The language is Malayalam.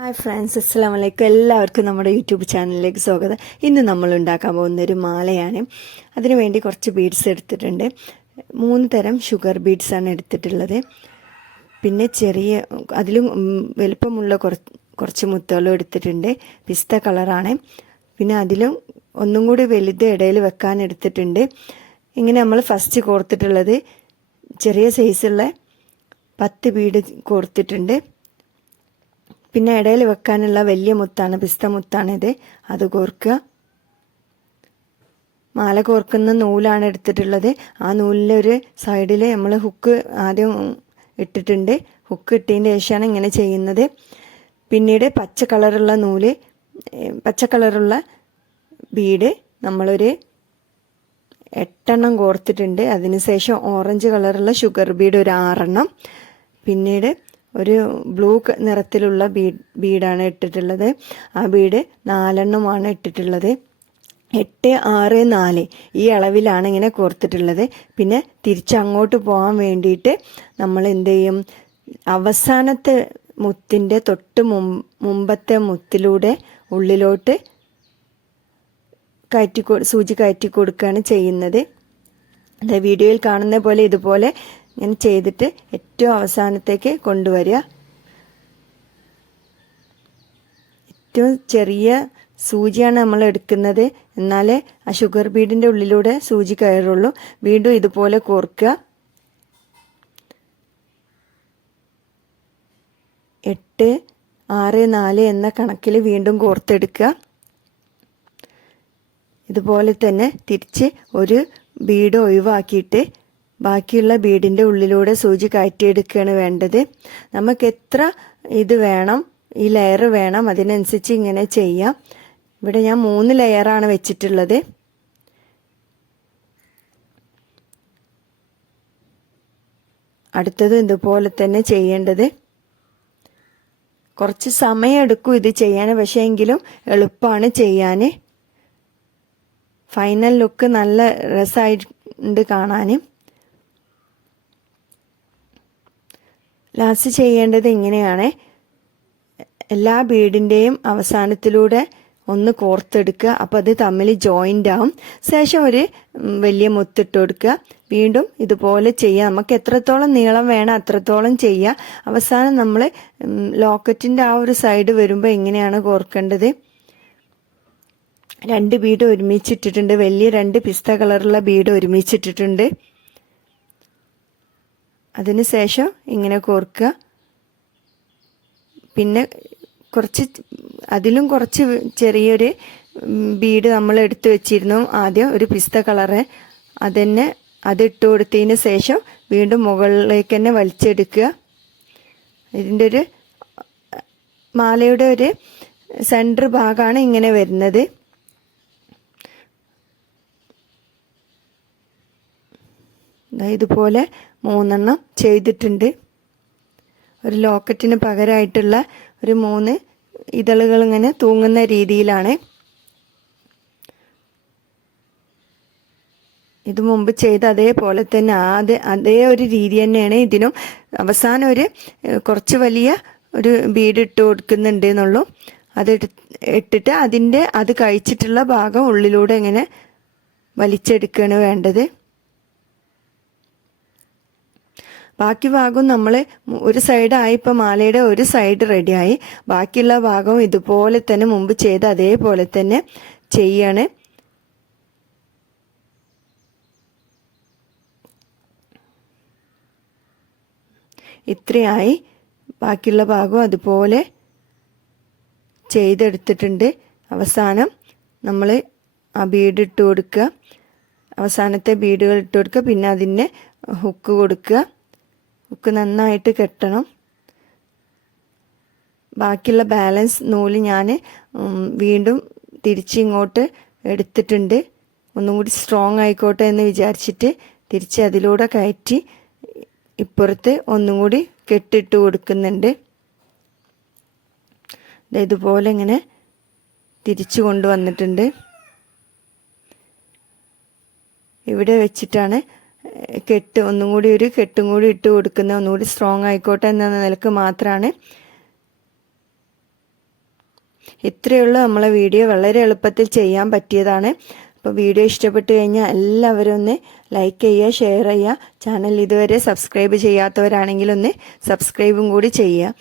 ഹായ് ഫ്രണ്ട്സ് അസ്സാം വലൈക്കും എല്ലാവർക്കും നമ്മുടെ യൂട്യൂബ് ചാനലിലേക്ക് സ്വാഗതം. ഇന്ന് നമ്മൾ ഉണ്ടാക്കാൻ പോകുന്ന ഒരു മാലയാണ്. അതിനുവേണ്ടി കുറച്ച് ബീഡ്സ് എടുത്തിട്ടുണ്ട്. മൂന്ന് തരം ഷുഗർ ബീഡ്സാണ് എടുത്തിട്ടുള്ളത്. പിന്നെ ചെറിയ അതിലും വലുപ്പമുള്ള കുറച്ച് കുറച്ച് മുത്തുകളും എടുത്തിട്ടുണ്ട്. പിസ്ത കളറാണ്. പിന്നെ അതിലും ഒന്നും കൂടി വലുത് ഇടയിൽ വെക്കാൻ എടുത്തിട്ടുണ്ട്. ഇങ്ങനെ നമ്മൾ ഫസ്റ്റ് കോർത്തിട്ടുള്ളത് ചെറിയ സൈസുള്ള പത്ത് ബീഡ് കോർത്തിട്ടുണ്ട്. പിന്നെ ഇടയിൽ വെക്കാനുള്ള വലിയ മുത്താണ് പിസ്ത മുത്താണിത് അത് കോർക്കുക. മാല കോർക്കുന്ന നൂലാണ് എടുത്തിട്ടുള്ളത്. ആ നൂലിന്റെ ഒരു സൈഡിൽ നമ്മൾ ഹുക്ക് ആദ്യം ഇട്ടിട്ടുണ്ട്. ഹുക്ക് ഇട്ടതിന്റെ ശേഷമാണ് ഇങ്ങനെ ചെയ്യുന്നത്. പിന്നീട് പച്ച കളറുള്ള നൂൽ പച്ച കളറുള്ള ബീഡ് നമ്മളൊരു എട്ടെണ്ണം കോർത്തിട്ടുണ്ട്. അതിനുശേഷം ഓറഞ്ച് കളറുള്ള ഷുഗർ ബീഡ് ഒരു ആറെണ്ണം. പിന്നീട് ഒരു ബ്ലൂ നിറത്തിലുള്ള ബീഡ് ബീഡാണ് ഇട്ടിട്ടുള്ളത്. ആ ബീഡ് നാലെണ്ണമാണ് ഇട്ടിട്ടുള്ളത്. എട്ട് ആറ് നാല് ഈ അളവിലാണ് ഇങ്ങനെ കോർത്തിട്ടുള്ളത്. പിന്നെ തിരിച്ചങ്ങോട്ട് പോകാൻ വേണ്ടിയിട്ട് നമ്മൾ എന്ത് ചെയ്യും? അവസാനത്തെ മുത്തിന്റെ തൊട്ട് മുമ്പത്തെ മുത്തിലൂടെ ഉള്ളിലോട്ട് കയറ്റി സൂചി കയറ്റി കൊടുക്കുകയാണ് ചെയ്യുന്നത്. വീഡിയോയിൽ കാണുന്ന പോലെ ഇതുപോലെ ഇങ്ങനെ ചെയ്തിട്ട് ഏറ്റവും അവസാനത്തേക്ക് കൊണ്ടുവരിക. ഏറ്റവും ചെറിയ സൂചിയാണ് നമ്മൾ എടുക്കുന്നത്. എന്നാലേ ആ ഷുഗർ ബീഡിന്റെ ഉള്ളിലൂടെ സൂചി കയറുള്ളൂ. വീണ്ടും ഇതുപോലെ കോർക്കുക. എട്ട് ആറ് നാല് എന്ന കണക്കിൽ വീണ്ടും കോർത്തെടുക്കുക. ഇതുപോലെ തന്നെ തിരിച്ച് ഒരു ബീഡ് ഒഴിവാക്കിയിട്ട് ബാക്കിയുള്ള ബീഡിന്റെ ഉള്ളിലൂടെ സൂചി കയറ്റിയെടുക്കുകയാണ് വേണ്ടത്. നമുക്ക് എത്ര ഇത് വേണം ഈ ലെയർ വേണം അതിനനുസരിച്ച് ഇങ്ങനെ ചെയ്യാം. ഇവിടെ ഞാൻ മൂന്ന് ലെയറാണ് വെച്ചിട്ടുള്ളത്. അടുത്തത് ഇതുപോലെ തന്നെ ചെയ്യേണ്ടത്. കുറച്ച് സമയമെടുക്കും ഇത് ചെയ്യാൻ പക്ഷേ എങ്കിലും എളുപ്പമാണ് ചെയ്യാൻ ഫൈനൽ ലുക്ക് നല്ല രസമായിട്ടുണ്ട് കാണാൻ ലാസ്റ്റ് ചെയ്യേണ്ടത് ഇങ്ങനെയാണ്. എല്ലാ ബീഡിന്റെയും അവസാനത്തിലൂടെ ഒന്ന് കോർത്തെടുക്കുക. അപ്പോൾ അത് തമ്മിൽ ജോയിന്റ് ആവും. ശേഷം ഒരു വലിയ മുത്തിട്ട് കൊടുക്കുക. വീണ്ടും ഇതുപോലെ ചെയ്യുക. നമുക്ക് എത്രത്തോളം നീളം വേണം അത്രത്തോളം ചെയ്യുക. അവസാനം നമ്മൾ ലോക്കറ്റിന്റെ ആ ഒരു സൈഡ് വരുമ്പോൾ എങ്ങനെയാണ് കോർക്കേണ്ടത്. രണ്ട് ബീഡ് ഒരുമിച്ചിട്ടിട്ടുണ്ട്. വലിയ രണ്ട് പിസ്ത കളറുള്ള ബീഡ് ഒരുമിച്ചിട്ടിട്ടുണ്ട്. അതിനുശേഷം ഇങ്ങനെ കോർക്കുക. പിന്നെ കുറച്ച് അതിലും കുറച്ച് ചെറിയൊരു ബീഡ് നമ്മൾ എടുത്തു വെച്ചിരുന്നു. ആദ്യം ഒരു പിസ്ത കളറ്. അതന്നെ അത് ഇട്ട് കൊടുത്തതിന് ശേഷം വീണ്ടും മുകളിലേക്ക് തന്നെ വലിച്ചെടുക്കുക. ഇതിന്റെ ഒരു മാലയുടെ ഒരു സെന്റർ ഭാഗമാണ് ഇങ്ങനെ വരുന്നത്. ഇതുപോലെ മൂന്നെണ്ണം ചെയ്തിട്ടുണ്ട്. ഒരു ലോക്കറ്റിന് പകരമായിട്ടുള്ള ഒരു മൂന്ന് ഇതളുകൾ ഇങ്ങനെ തൂങ്ങുന്ന രീതിയിലാണ്. ഇത് മുമ്പ് ചെയ്ത അതേപോലെ തന്നെ ആദ്യ അതേ ഒരു രീതി തന്നെയാണ് ഇതിനും. അവസാനം ഒരു കുറച്ച് വലിയ ഒരു ബീഡ് ഇട്ട് കൊടുക്കുന്നുണ്ട് എന്നുള്ളൂ. അത് ഇട്ടിട്ട് അതിന്റെ അത് കഴിച്ചിട്ടുള്ള ഭാഗം ഉള്ളിലൂടെ ഇങ്ങനെ വലിച്ചെടുക്കുകയാണ് വേണ്ടത്. ബാക്കി ഭാഗം നമ്മൾ ഒരു സൈഡായി ഇപ്പം മാലയുടെ ഒരു സൈഡ് റെഡിയായി ബാക്കിയുള്ള ഭാഗവും ഇതുപോലെ തന്നെ മുമ്പ് ചെയ്ത് അതേപോലെ തന്നെ ചെയ്യാണ്. ഇത്രയായി. ബാക്കിയുള്ള ഭാഗവും അതുപോലെ ചെയ്തെടുത്തിട്ടുണ്ട്. അവസാനം നമ്മൾ ആ ബീഡ് ഇട്ട് കൊടുക്കുക. അവസാനത്തെ ബീഡുകൾ ഇട്ട് കൊടുക്കുക. പിന്നെ അതിന് ഹുക്ക് കൊടുക്കുക. ഹുക്ക് നന്നായിട്ട് കെട്ടണം. ബാക്കിയുള്ള ബാലൻസ് നൂൽ ഞാൻ വീണ്ടും തിരിച്ചിങ്ങോട്ട് എടുത്തിട്ടുണ്ട്. ഒന്നും കൂടി സ്ട്രോങ് ആയിക്കോട്ടെ എന്ന് വിചാരിച്ചിട്ട് തിരിച്ച് അതിലൂടെ കയറ്റി ഇപ്പുറത്ത് ഒന്നും കൂടി കെട്ടിട്ട് കൊടുക്കുന്നുണ്ട്. ഇതുപോലെ ഇങ്ങനെ തിരിച്ചു കൊണ്ടുവന്നിട്ടുണ്ട്. ഇവിടെ വെച്ചിട്ടാണ് കെട്ട് ഒന്നും കൂടി ഒരു കെട്ടും കൂടി ഇട്ട് കൊടുക്കുന്ന ഒന്നുകൂടി സ്ട്രോങ് ആയിക്കോട്ടെ എന്ന നിലയ്ക്ക് മാത്രമാണ് ഇത്രയുള്ള നമ്മളെ വീഡിയോ. വളരെ എളുപ്പത്തിൽ ചെയ്യാൻ പറ്റിയതാണ്. അപ്പോൾ വീഡിയോ ഇഷ്ടപ്പെട്ട് കഴിഞ്ഞാൽ എല്ലാവരും ഒന്ന് ലൈക്ക് ചെയ്യുക ഷെയർ ചെയ്യുക. ചാനൽ ഇതുവരെ സബ്സ്ക്രൈബ് ചെയ്യാത്തവരാണെങ്കിൽ ഒന്ന് സബ്സ്ക്രൈബും കൂടി ചെയ്യുക.